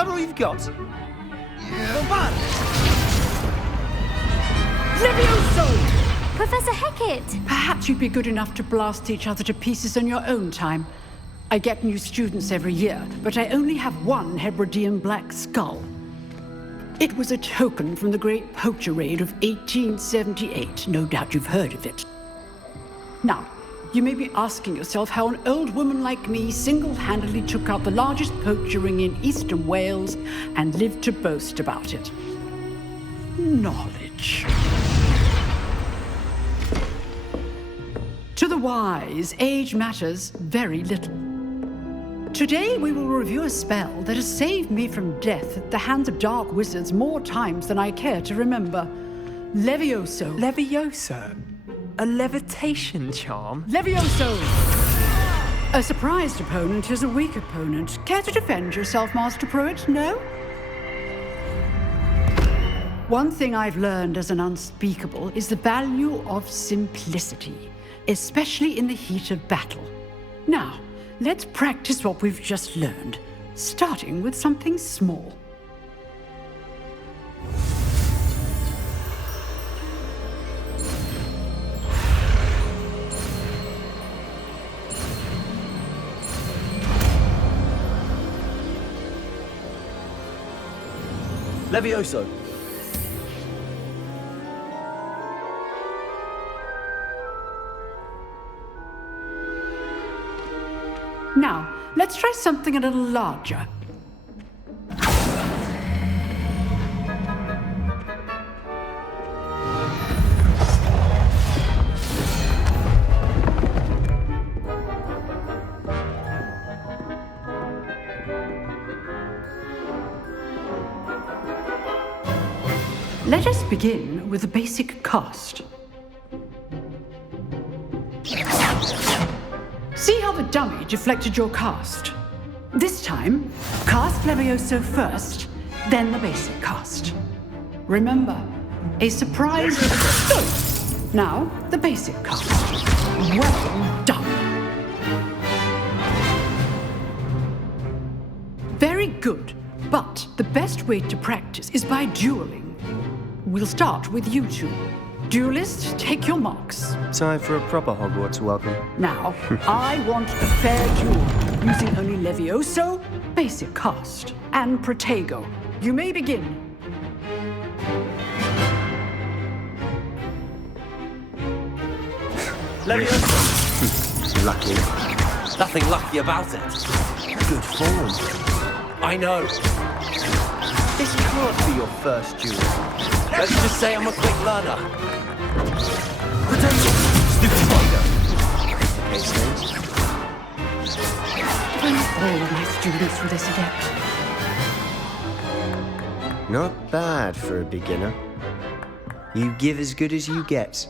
that all you've got? Yeah. Levioso! Professor Hecat! Perhaps you'd be good enough to blast each other to pieces in your own time. I get new students every year, but I only have one Hebridean black skull. It was a token from the Great Poacher Raid of 1878. No doubt you've heard of it. Now, you may be asking yourself how an old woman like me single-handedly took out the largest poacher ring in eastern Wales and lived to boast about it. Knowledge. To the wise, age matters very little. Today we will review a spell that has saved me from death at the hands of dark wizards more times than I care to remember. Levioso. Levioso? A levitation charm? Levioso! A surprised opponent is a weak opponent. Care to defend yourself, Master Pruitt? No? One thing I've learned as an unspeakable is the value of simplicity, especially in the heat of battle. Now, let's practice what we've just learned, starting with something small. Levioso. Now, let's try something a little larger. Let us begin with the basic cast. See how the dummy deflected your cast? This time, cast Levioso first, then the basic cast. Remember, a surprise... Now, the basic cast. Well done. Very good, but the best way to practice is by dueling. We'll start with you two. Duelists, take your marks. Time for a proper Hogwarts welcome. Now, I want a fair duel, using only Levioso, basic cast, and Protego. You may begin. Levioso. Lucky. Nothing lucky about it. Good form. I know. This can't be your first duel. Let's just say I'm a quick learner. Potato! Stupid spider! Okay, Snape. All of my students were this adept. Not bad for a beginner. You give as good as you get.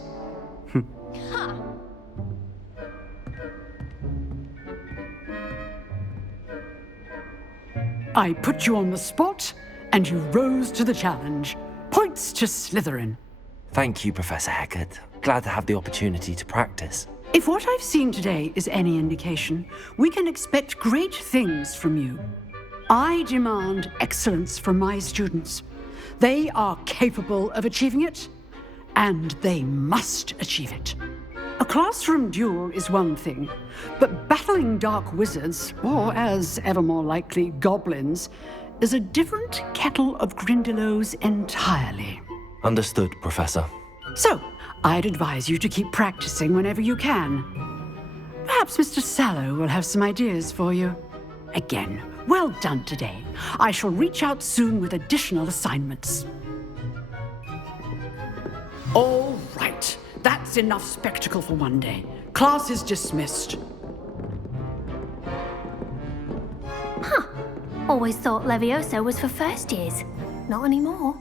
I put you on the spot, and you rose to the challenge. Points to Slytherin. Thank you, Professor Hecat. Glad to have the opportunity to practice. If what I've seen today is any indication, we can expect great things from you. I demand excellence from my students. They are capable of achieving it, and they must achieve it. A classroom duel is one thing, but battling dark wizards, or as ever more likely, goblins, is a different kettle of Grindylows entirely. Understood, Professor. So, I'd advise you to keep practicing whenever you can. Perhaps Mr. Sallow will have some ideas for you. Again, well done today. I shall reach out soon with additional assignments. All right, that's enough spectacle for one day. Class is dismissed. Huh. Always thought Levioso was for first years. Not anymore.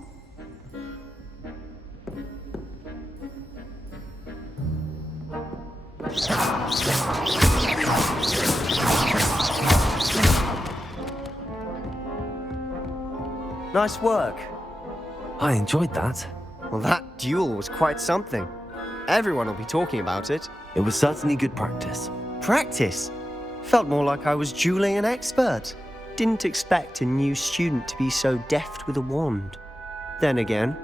Nice work. I enjoyed that. Well, that duel was quite something. Everyone will be talking about it. It was certainly good practice. Practice? Felt more like I was dueling an expert. didn't expect a new student to be so deft with a wand. Then again,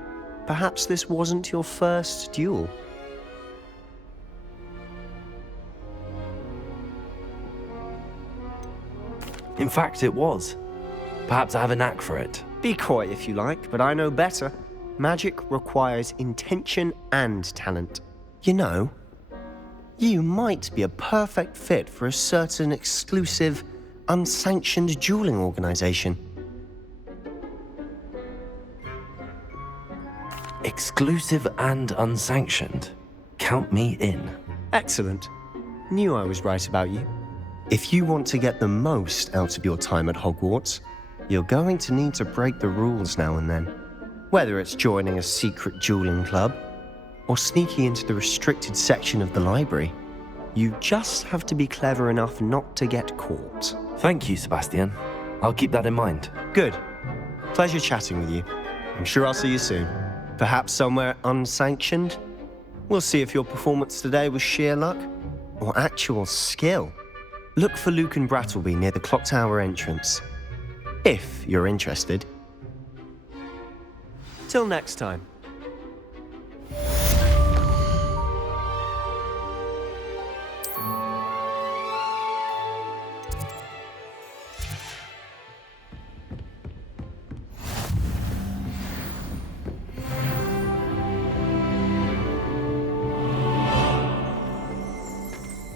perhaps this wasn't your first duel. In fact, it was. Perhaps I have a knack for it. Be coy if you like, but I know better. Magic requires intention and talent. You know, you might be a perfect fit for a certain exclusive, unsanctioned dueling organization. Exclusive and unsanctioned. Count me in. Excellent. Knew I was right about you. If you want to get the most out of your time at Hogwarts, you're going to need to break the rules now and then. Whether it's joining a secret dueling club or sneaking into the restricted section of the library, you just have to be clever enough not to get caught. Thank you, Sebastian. I'll keep that in mind. Good. Pleasure chatting with you. I'm sure I'll see you soon. Perhaps somewhere unsanctioned? We'll see if your performance today was sheer luck or actual skill. Look for Luke and Brattleby near the clock tower entrance, if you're interested. Till next time.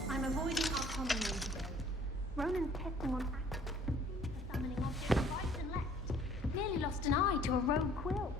I'm avoiding our common room today. Ronan's testing on accuracy for summoning objects right and left. Nearly lost an eye to a rogue quill.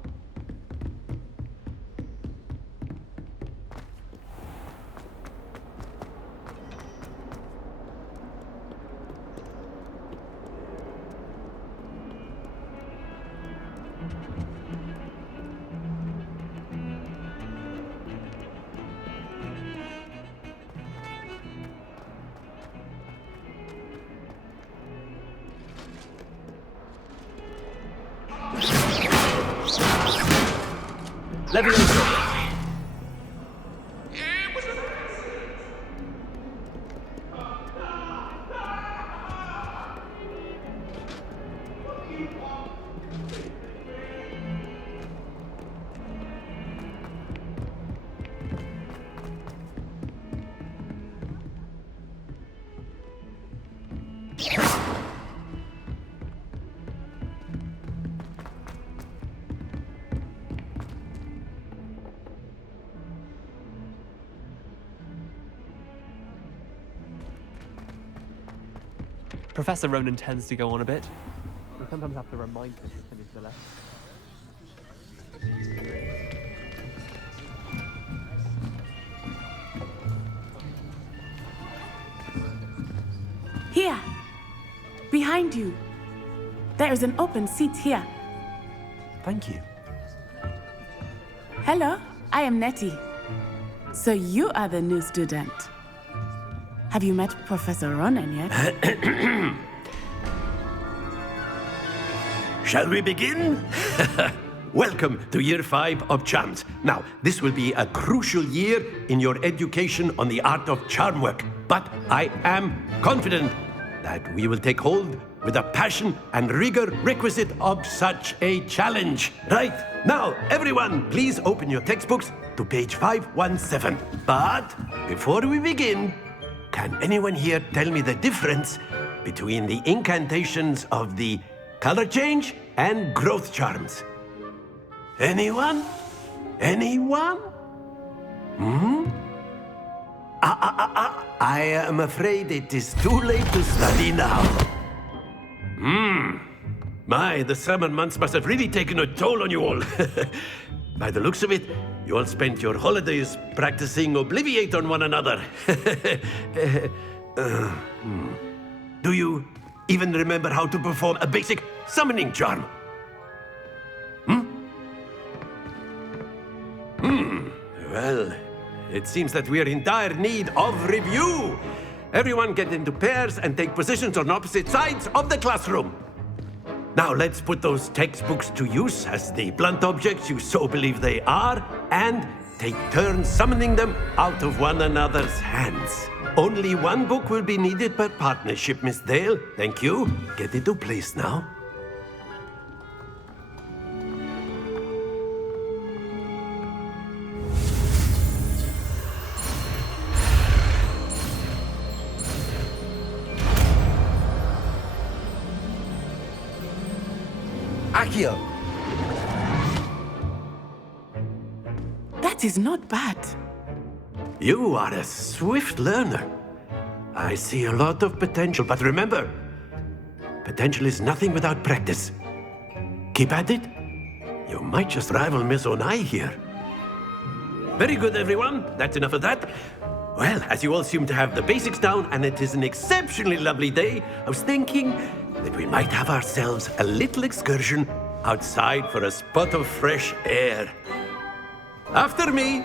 Levioso! Professor Ronan tends to go on a bit. We sometimes have to remind him to finish the lesson. Here, behind you. There is an open seat here. Thank you. Hello, I am Nettie. So you are the new student. Have you met Professor Ronan yet? Shall we begin? Welcome to Year 5 of Charms. Now, this will be a crucial year in your education on the art of charm work. But I am confident that we will take hold with the passion and rigor requisite of such a challenge. Right, now, everyone, please open your textbooks to page 517. But before we begin, can anyone here tell me the difference between the incantations of the color change and growth charms? Anyone? Anyone? I am afraid it is too late to study now. My, the summer months must have really taken a toll on you all. By the looks of it, you all spent your holidays practicing Obliviate on one another. Do you even remember how to perform a basic summoning charm? Well, it seems that we are in dire need of review. Everyone get into pairs and take positions on opposite sides of the classroom. Now let's put those textbooks to use as the blunt objects you so believe they are, and take turns summoning them out of one another's hands. Only one book will be needed per partnership, Miss Dale. Thank you. Get into place now. Accio! That is not bad. You are a swift learner. I see a lot of potential, but remember, potential is nothing without practice. Keep at it. You might just rival Miss Onai here. Very good, everyone. That's enough of that. Well, as you all seem to have the basics down, and it is an exceptionally lovely day, I was thinking that we might have ourselves a little excursion outside for a spot of fresh air. After me.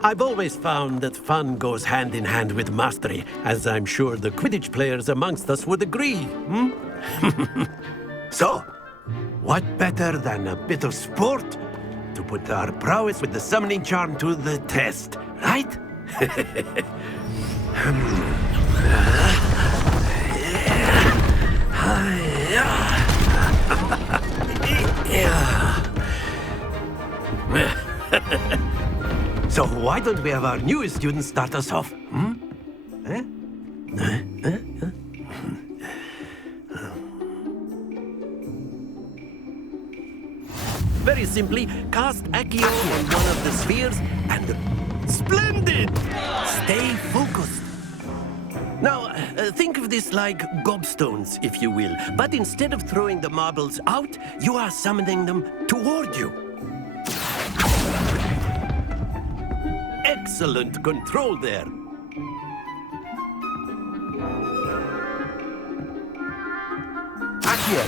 I've always found that fun goes hand in hand with mastery, as I'm sure the Quidditch players amongst us would agree, So, what better than a bit of sport to put our prowess with the summoning charm to the test, right? So why don't we have our newest student start us off? Very simply, cast Accio on one of the spheres and... Splendid! Stay focused. Now, think of this like gobstones, if you will. But instead of throwing the marbles out, you are summoning them toward you. Excellent control there. Accio!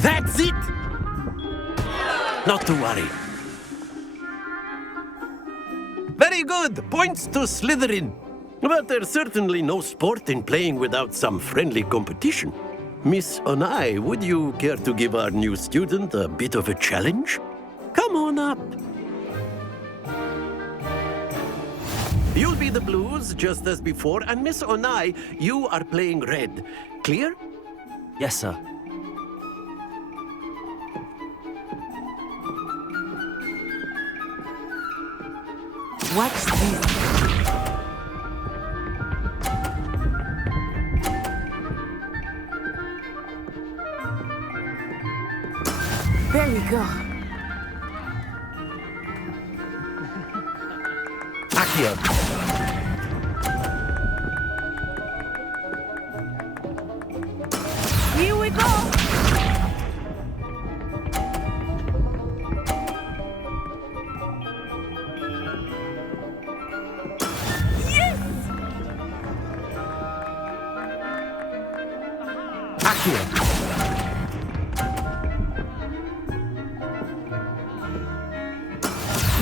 That's it! Not to worry. Very good! Points to Slytherin. But there's certainly no sport in playing without some friendly competition. Miss Onai, would you care to give our new student a bit of a challenge? Come on up. You'll be the blues, just as before, and Miss Onai, you are playing red. Clear? Yes, sir. Watch this. There we go. Accio! Here we go. Accio!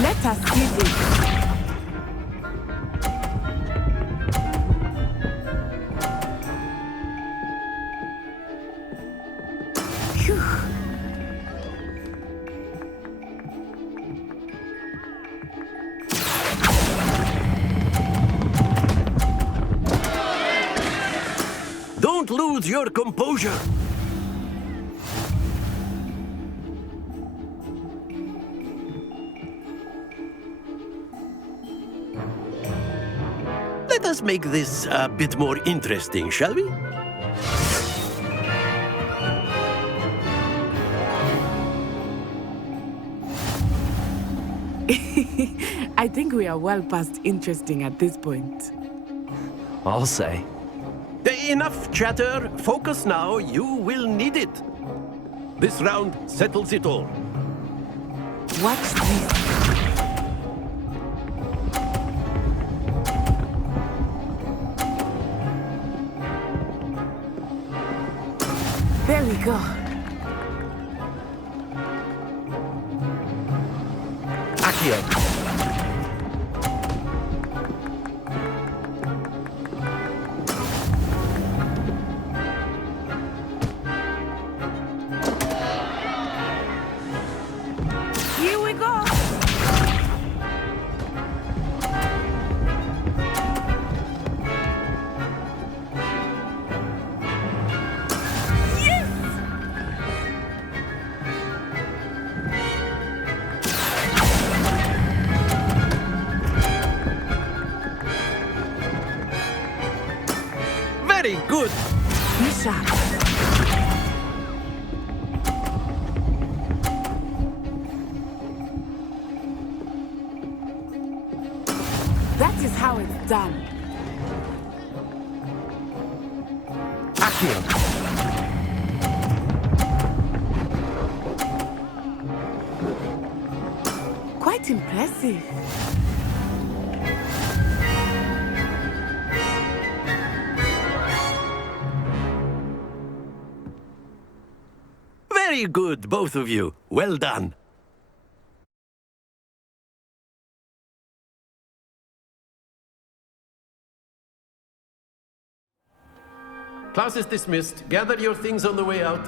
Let us see this. Phew. Don't lose your composure. Let us make this a bit more interesting, shall we? I think we are well past interesting at this point. I'll say. Enough chatter. Focus now. You will need it. This round settles it all. Watch this. There we go. Accio! done. Accio! Quite impressive. Very good, both of you. Well done. Class is dismissed. Gather your things on the way out.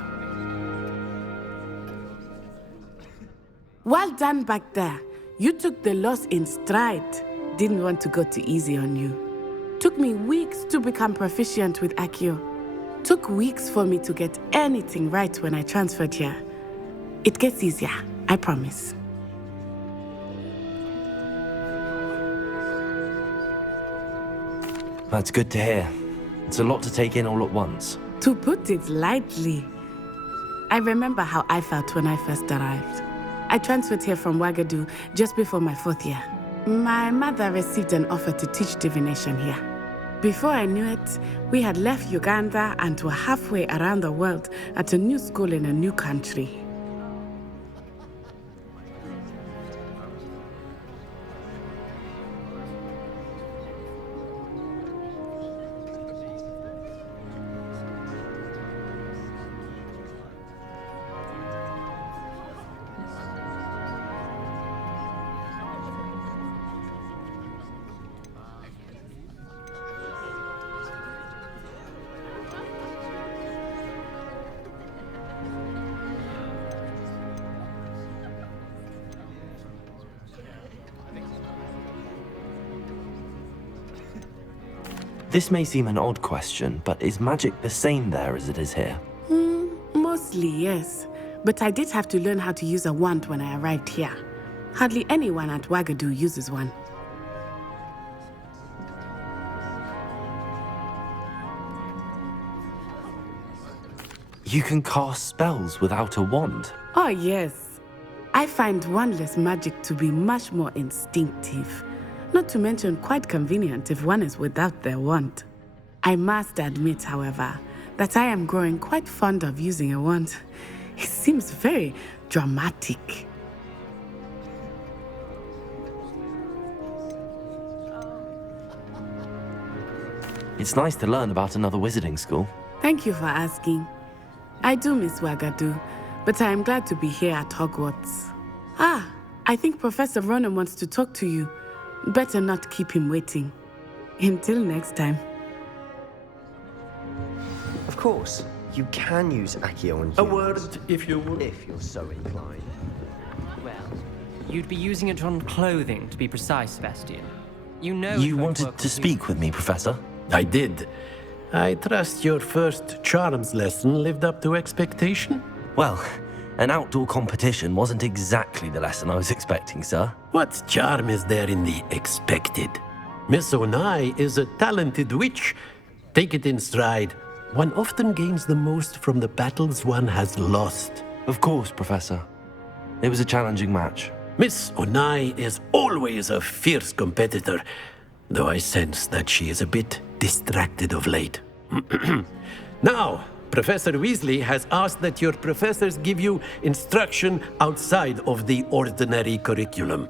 Well done back there. You took the loss in stride. Didn't want to go too easy on you. Took me weeks to become proficient with Accio. Took weeks for me to get anything right when I transferred here. It gets easier, I promise. That's good to hear. It's a lot to take in all at once. To put it lightly, I remember how I felt when I first arrived. I transferred here from Ouagadougou just before my 4th year. My mother received an offer to teach divination here. Before I knew it, we had left Uganda and were halfway around the world at a new school in a new country. This may seem an odd question, but is magic the same there as it is here? Mostly, yes. But I did have to learn how to use a wand when I arrived here. Hardly anyone at Ouagadougou uses one. You can cast spells without a wand. Oh, yes. I find wandless magic to be much more instinctive. Not to mention quite convenient if one is without their wand. I must admit, however, that I am growing quite fond of using a wand. It seems very dramatic. It's nice to learn about another wizarding school. Thank you for asking. I do miss Ouagadougou, but I am glad to be here at Hogwarts. I think Professor Ronan wants to talk to you. Better not keep him waiting. Until next time. Of course, you can use Accio on humans. A word, if you would. If you're so inclined. Well, you'd be using it on clothing, to be precise, Sebastian. You know... You wanted to speak with me, Professor? I did. I trust your first charms lesson lived up to expectation? Well, an outdoor competition wasn't exactly the lesson I was expecting, sir. What charm is there in the expected? Miss Onai is a talented witch. Take it in stride. One often gains the most from the battles one has lost. Of course, Professor. It was a challenging match. Miss Onai is always a fierce competitor, though I sense that she is a bit distracted of late. Now, Professor Weasley has asked that your professors give you instruction outside of the ordinary curriculum.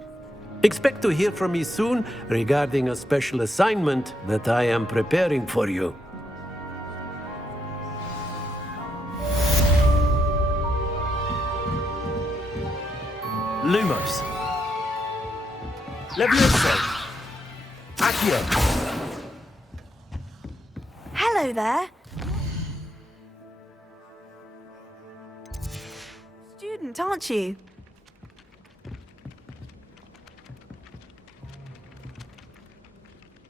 Expect to hear from me soon regarding a special assignment that I am preparing for you. Lumos. Levioso. Accio. Hello there. Student, aren't you?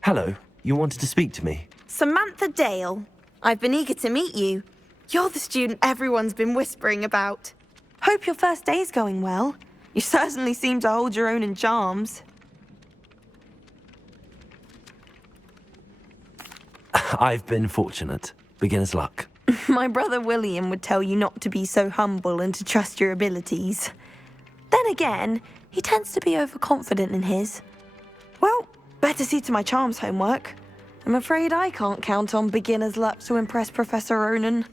Hello. You wanted to speak to me? Samantha Dale. I've been eager to meet you. You're the student everyone's been whispering about. Hope your first day's going well. You certainly seem to hold your own in charms. I've been fortunate. Beginner's luck. My brother William would tell you not to be so humble and to trust your abilities. Then again, he tends to be overconfident in his. Well, Better see to my charms homework. I'm afraid I can't count on beginner's luck to impress Professor Ronan.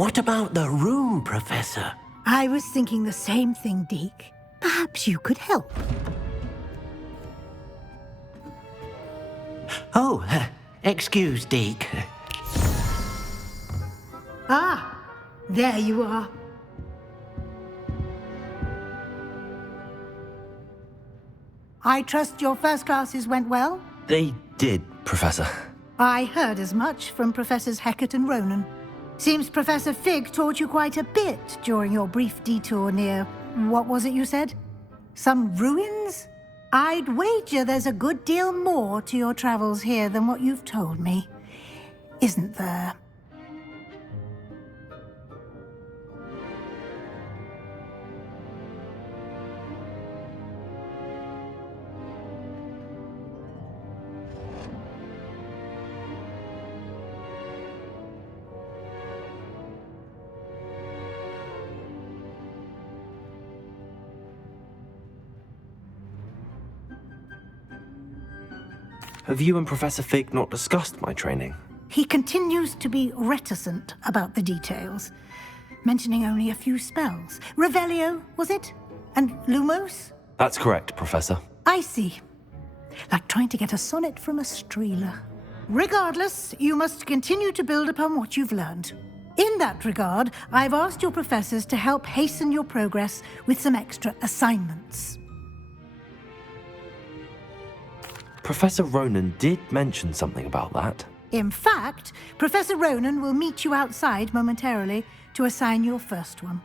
What about the room, Professor? I was thinking the same thing, Deke. Perhaps you could help. Oh, excuse, Deke. Ah, there you are. I trust your first classes went well? They did, Professor. I heard as much from Professors Hecat and Ronan. Seems Professor Fig taught you quite a bit during your brief detour near... what was it you said? Some ruins? I'd wager there's a good deal more to your travels here than what you've told me. Isn't there? Have you and Professor Fig not discussed my training? He continues to be reticent about the details, mentioning only a few spells. Revelio, was it? And Lumos? That's correct, Professor. I see. Like trying to get a sonnet from a streeler. Regardless, you must continue to build upon what you've learned. In that regard, I've asked your professors to help hasten your progress with some extra assignments. Professor Ronan did mention something about that. In fact, Professor Ronan will meet you outside momentarily to assign your first one.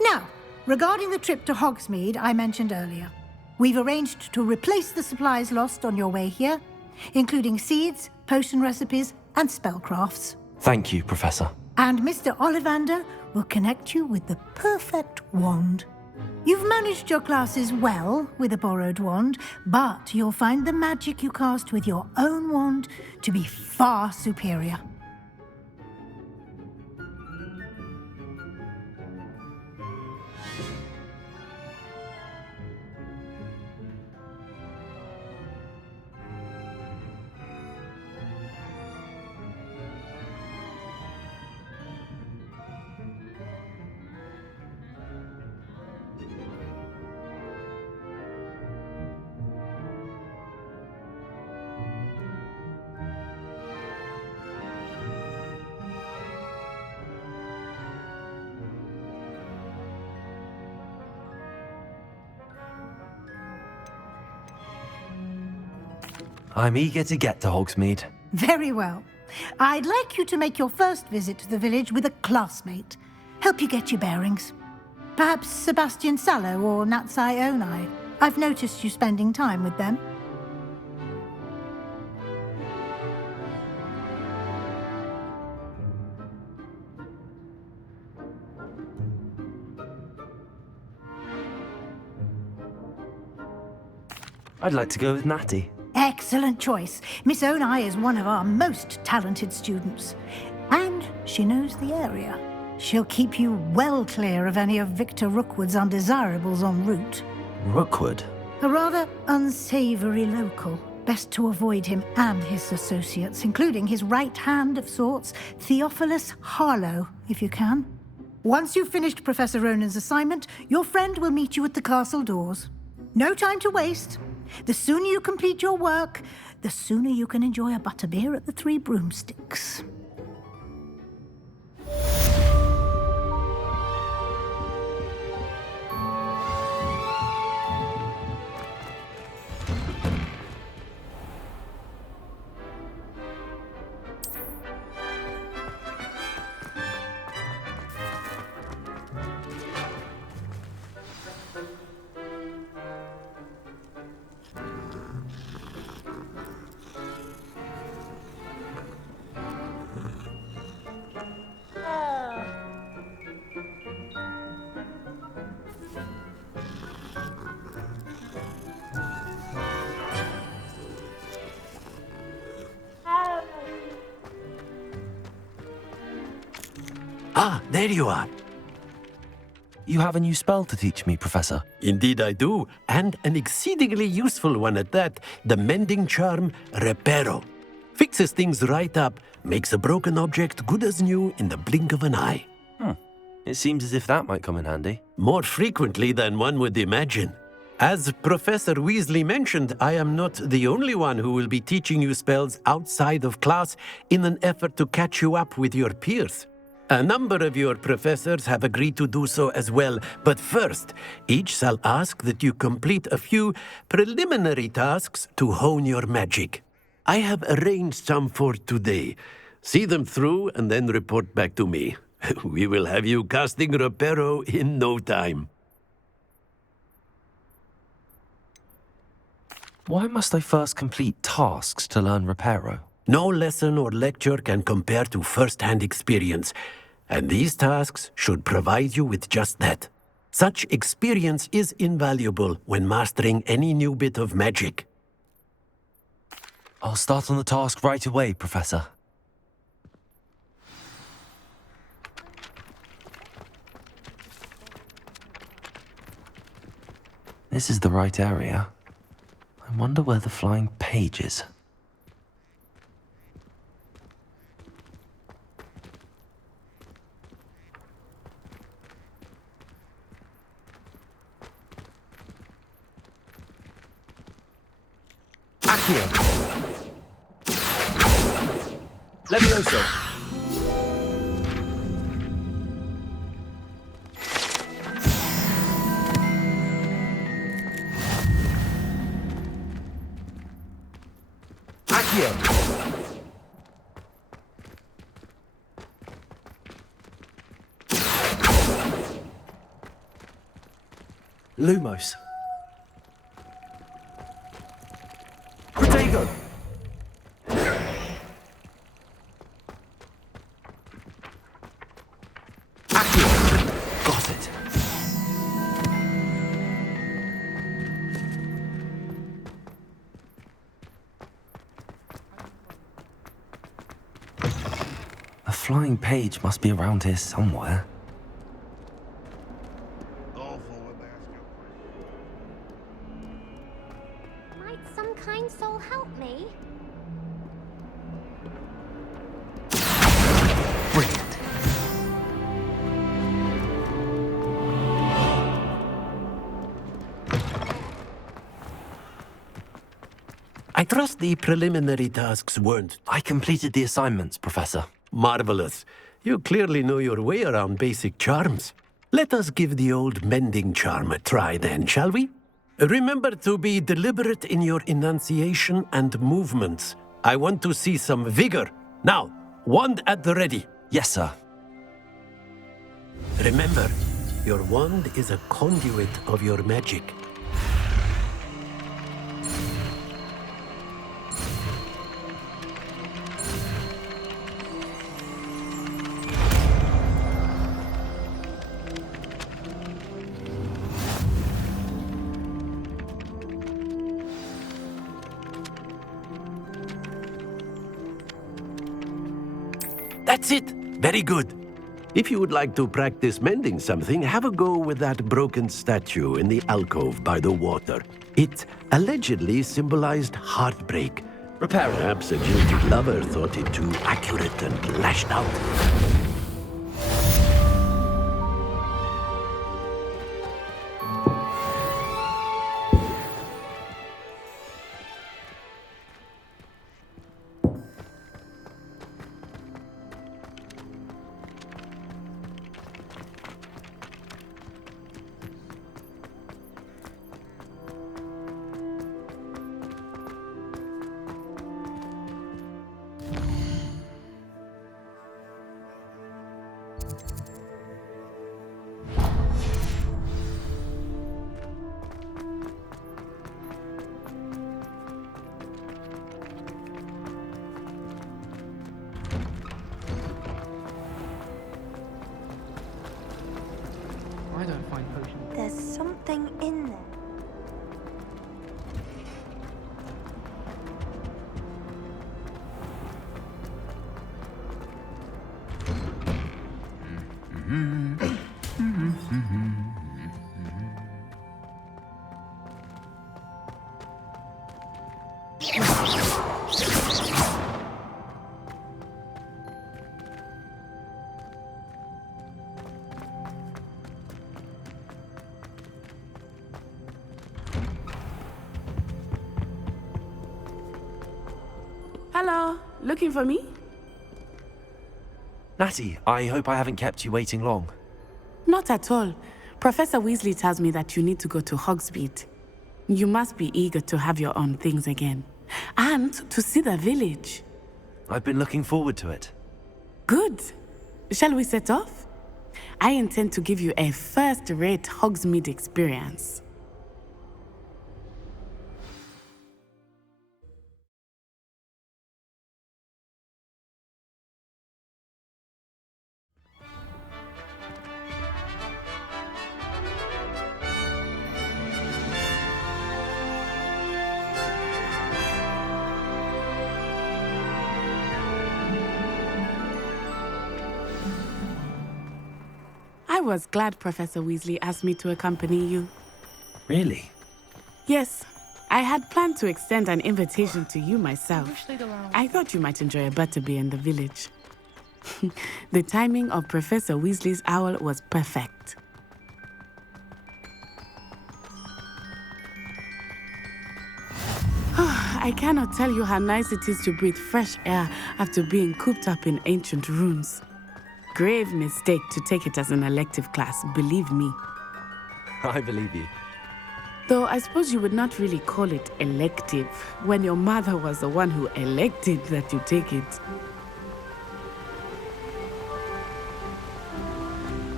Now, regarding the trip to Hogsmeade I mentioned earlier, we've arranged to replace the supplies lost on your way here, including seeds, potion recipes, and spellcrafts. Thank you, Professor. And Mr. Ollivander will connect you with the perfect wand. You've managed your classes well with a borrowed wand, but you'll find the magic you cast with your own wand to be far superior. I'm eager to get to Hogsmeade. Very well. I'd like you to make your first visit to the village with a classmate. Help you get your bearings. Perhaps Sebastian Sallow or Natsai Onai. I've noticed you spending time with them. I'd like to go with Natty. Excellent choice. Miss Onai is one of our most talented students. And she knows the area. She'll keep you well clear of any of Victor Rookwood's undesirables en route. Rookwood? A rather unsavory local. Best to avoid him and his associates, including his right hand of sorts, Theophilus Harlow, if you can. Once you've finished Professor Ronan's assignment, your friend will meet you at the castle doors. No time to waste. The sooner you complete your work, the sooner you can enjoy a butterbeer at the Three Broomsticks. Ah, there you are. You have a new spell to teach me, Professor. Indeed I do, and an exceedingly useful one at that. The mending charm, Reparo. Fixes things right up, makes a broken object good as new in the blink of an eye. It seems as if that might come in handy. More frequently than one would imagine. As Professor Weasley mentioned, I am not the only one who will be teaching you spells outside of class in an effort to catch you up with your peers. A number of your professors have agreed to do so as well, but first, each shall ask that you complete a few preliminary tasks to hone your magic. I have arranged some for today. See them through and then report back to me. We will have you casting Reparo in no time. Why must I first complete tasks to learn Reparo? No lesson or lecture can compare to first-hand experience, and these tasks should provide you with just that. Such experience is invaluable when mastering any new bit of magic. I'll start on the task right away, Professor. This is the right area. I wonder where the flying page is. Accio! Levioso! Accio! Lumos. Protego! Accio! Got it. A flying page must be around here somewhere. Might some kind soul help me? Brilliant. I trust the preliminary tasks weren't I completed the assignments, Professor. marvelous. You clearly know your way around basic charms. Let us give the old mending charm a try then, shall we? Remember to be deliberate in your enunciation and movements. I want to see some vigor. Now, wand at the ready. Yes, sir. Remember, your wand is a conduit of your magic. That's it! Very good. If you would like to practice mending something, have a go with that broken statue in the alcove by the water. It allegedly symbolized heartbreak. Repair it. Perhaps a jilted lover thought it too accurate and lashed out. I don't find potions. There's something in there. Hello, looking for me? Natty, I hope I haven't kept you waiting long. Not at all. Professor Weasley tells me that you need to go to Hogsmeade. You must be eager to have your own things again. And to see the village. I've been looking forward to it. Good. Shall we set off? I intend to give you a first-rate Hogsmeade experience. I was glad Professor Weasley asked me to accompany you. Really? Yes, I had planned to extend an invitation to you myself. I thought you might enjoy a butterbeer in the village. The timing of Professor Weasley's owl was perfect. I cannot tell you how nice it is to breathe fresh air after being cooped up in ancient rooms. Grave mistake to take it as an elective class, believe me. I believe you. Though I suppose you would not really call it elective when your mother was the one who elected that you take it.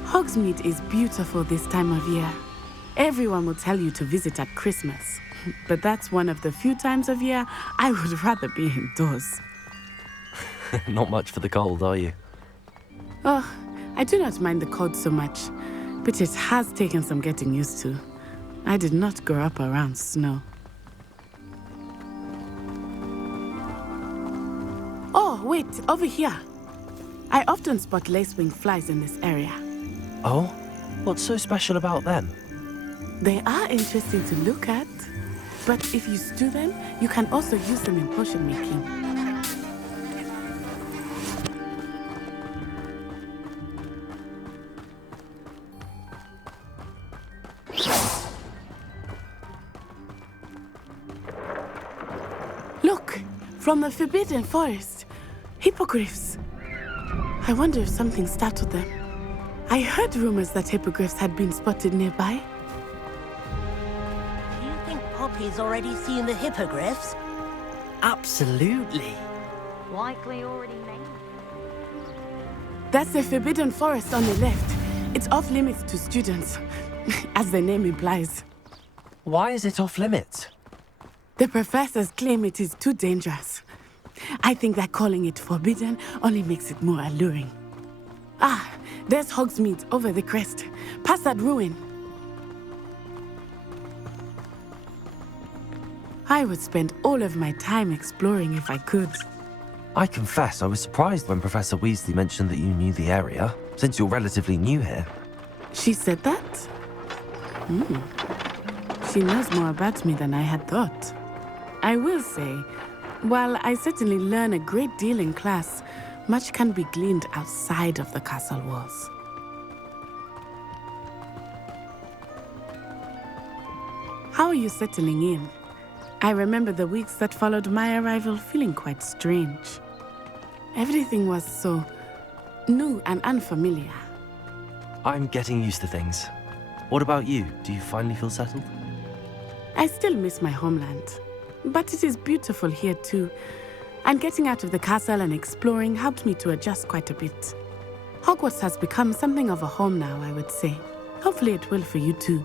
Hogsmeade is beautiful this time of year. Everyone will tell you to visit at Christmas, but that's one of the few times of year I would rather be indoors. Not much for the cold, are you? Oh, I do not mind the cold so much, but it has taken some getting used to. I did not grow up around snow. Oh, wait, over here. I often spot lacewing flies in this area. Oh? What's so special about them? They are interesting to look at, but if you stew them, you can also use them in potion making. Look, from the Forbidden Forest, hippogriffs. I wonder if something startled them. I heard rumors that hippogriffs had been spotted nearby. You he's already seen the hippogriffs? Absolutely. Likely already made. That's the Forbidden Forest on the left. It's off limits to students, as the name implies. Why is it off limits? The professors claim it is too dangerous. I think that calling it forbidden only makes it more alluring. Ah, there's Hogsmeade over the crest. Past that ruin. I would spend all of my time exploring if I could. I confess I was surprised when Professor Weasley mentioned that you knew the area, since you're relatively new here. She said that? She knows more about me than I had thought. I will say, while I certainly learn a great deal in class, much can be gleaned outside of the castle walls. How are you settling in? I remember the weeks that followed my arrival feeling quite strange. Everything was so new and unfamiliar. I'm getting used to things. What about you? Do you finally feel settled? I still miss my homeland, but it is beautiful here too. And getting out of the castle and exploring helped me to adjust quite a bit. Hogwarts has become something of a home now, I would say. Hopefully it will for you too.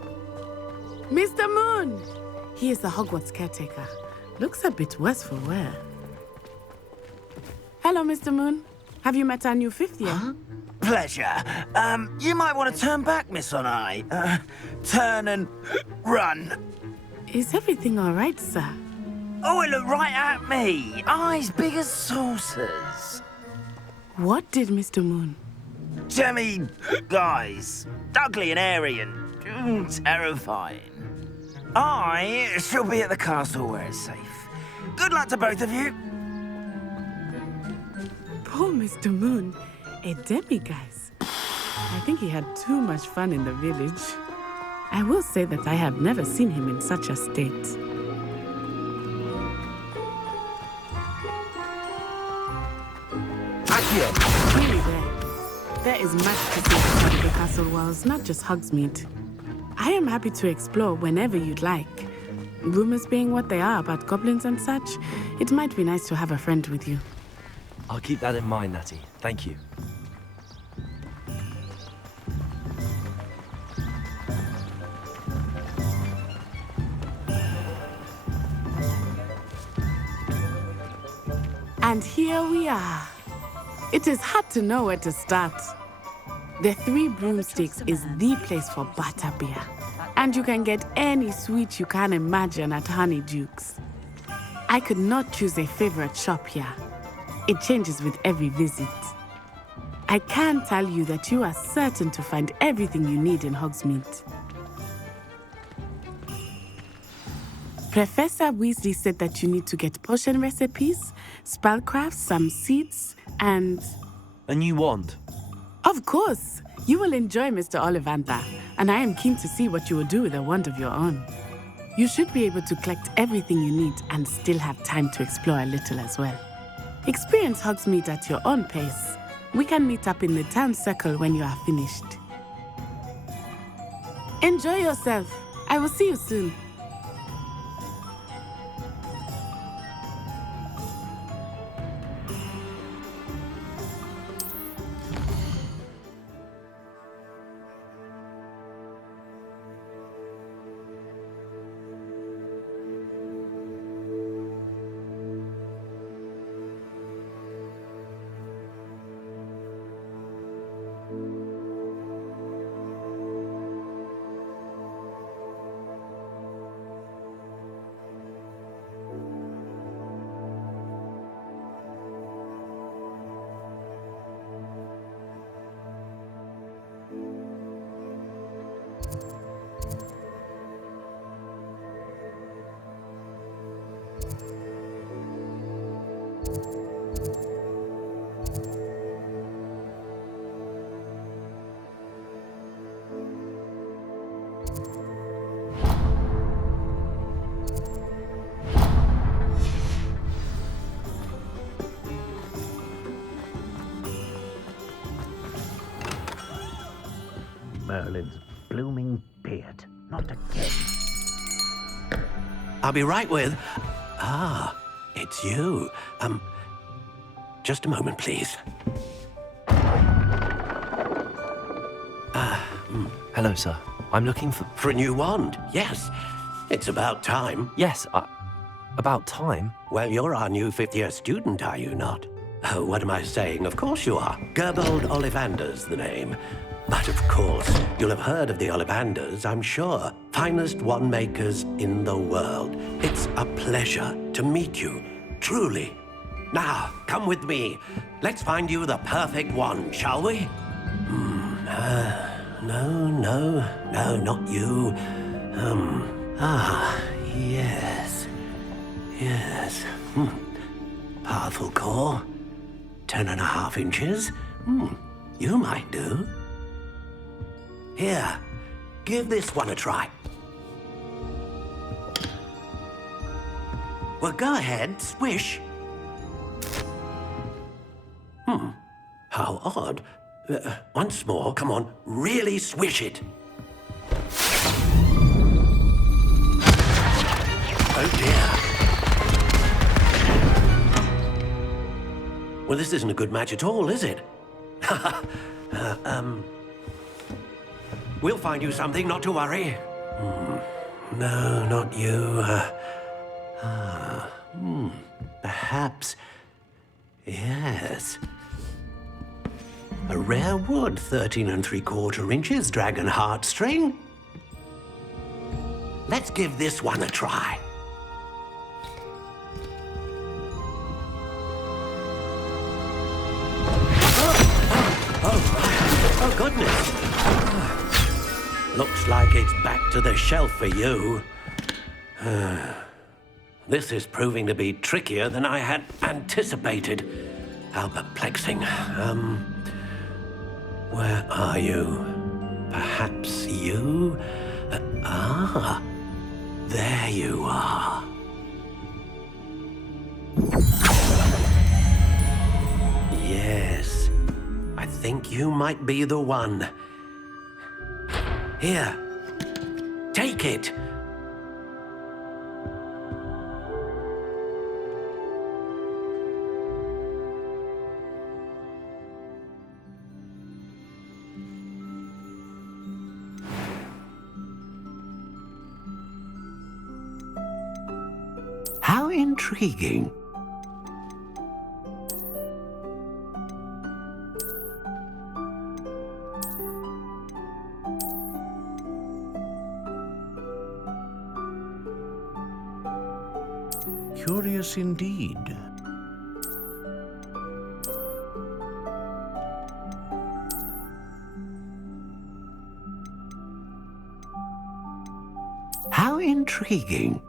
Mr. Moon! He is the Hogwarts caretaker. Looks a bit worse for wear. Hello, Mr. Moon. Have you met our new fifth year? Huh? Pleasure. You might want to turn back, Miss On-Eye. Turn and run. Is everything all right, sir? Oh, it looked right at me. Eyes big as saucers. What did Mr. Moon? Jemmy, guys. Ugly and airy and terrifying. I shall be at the castle where it's safe. Good luck to both of you. Poor Mr. Moon. A demiguise. I think he had too much fun in the village. I will say that I have never seen him in such a state. Accio! Really there is much to see outside of the castle walls, not just Hogsmeade. I am happy to explore whenever you'd like. Rumors being what they are about goblins and such, it might be nice to have a friend with you. I'll keep that in mind, Natty. Thank you. And here we are. It is hard to know where to start. The Three Broomsticks is the place for butterbeer. And you can get any sweet you can imagine at Honeyduke's. I could not choose a favorite shop here. It changes with every visit. I can tell you that you are certain to find everything you need in Hogsmeade. Professor Weasley said that you need to get potion recipes, spellcrafts, some seeds, and... A new wand? Of course! You will enjoy Mr. Ollivandar, and I am keen to see what you will do with a wand of your own. You should be able to collect everything you need and still have time to explore a little as well. Experience Hogsmeade at your own pace. We can meet up in the town circle when you are finished. Enjoy yourself. I will see you soon. Merlin's blooming beard. Not again. I'll be right with... Ah, it's you. Just a moment, please. Hello, sir. I'm looking for... For a new wand, yes. It's about time. Yes, about time? Well, you're our new fifth-year student, are you not? Oh, what am I saying? Of course you are. Gerbold Ollivander's the name. But of course, you'll have heard of the Ollivanders, I'm sure. Finest wand makers in the world. It's a pleasure to meet you, truly. Now, come with me. Let's find you the perfect wand, shall we? No, not you. Yes. Powerful core. 10.5 inches. You might do. Here, give this one a try. Well, go ahead, swish. How odd. Once more, come on, really swish it. Oh dear. Well, this isn't a good match at all, is it? We'll find you something, not to worry. No, not you. Perhaps. Yes. A rare wood, 13 3/4 inches, dragon heartstring. Let's give this one a try. Oh, goodness. Looks like it's back to the shelf for you. This is proving to be trickier than I had anticipated. How perplexing. Where are you? Perhaps you? There you are. Yes, I think you might be the one. Here, take it. How intriguing. Curious indeed. How intriguing.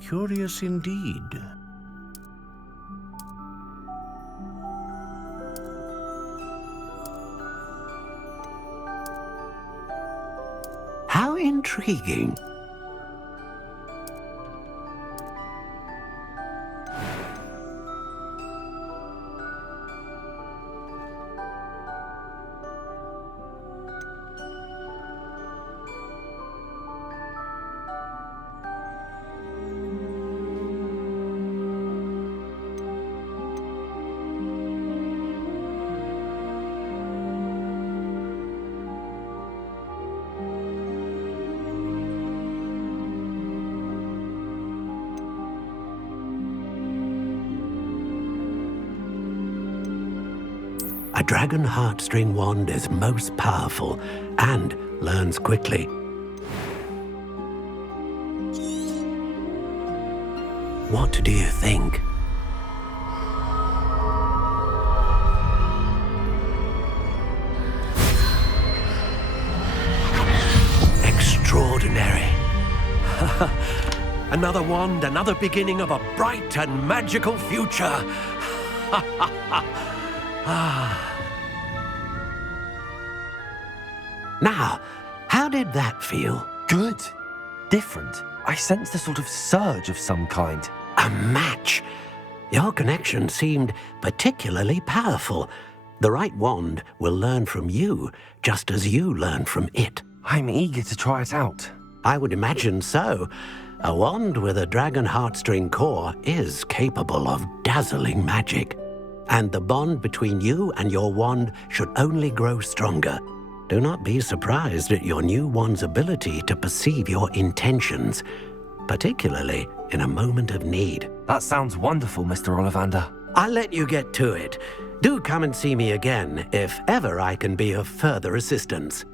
Curious indeed. How intriguing. A dragon heartstring wand is most powerful and learns quickly. What do you think? Extraordinary. Another wand, another beginning of a bright and magical future. Now, how did that feel? Good. Different. I sensed a sort of surge of some kind. A match. Your connection seemed particularly powerful. The right wand will learn from you, just as you learn from it. I'm eager to try it out. I would imagine so. A wand with a dragon heartstring core is capable of dazzling magic. And the bond between you and your wand should only grow stronger. Do not be surprised at your new wand's ability to perceive your intentions, particularly in a moment of need. That sounds wonderful, Mr. Ollivander. I'll let you get to it. Do come and see me again if ever I can be of further assistance.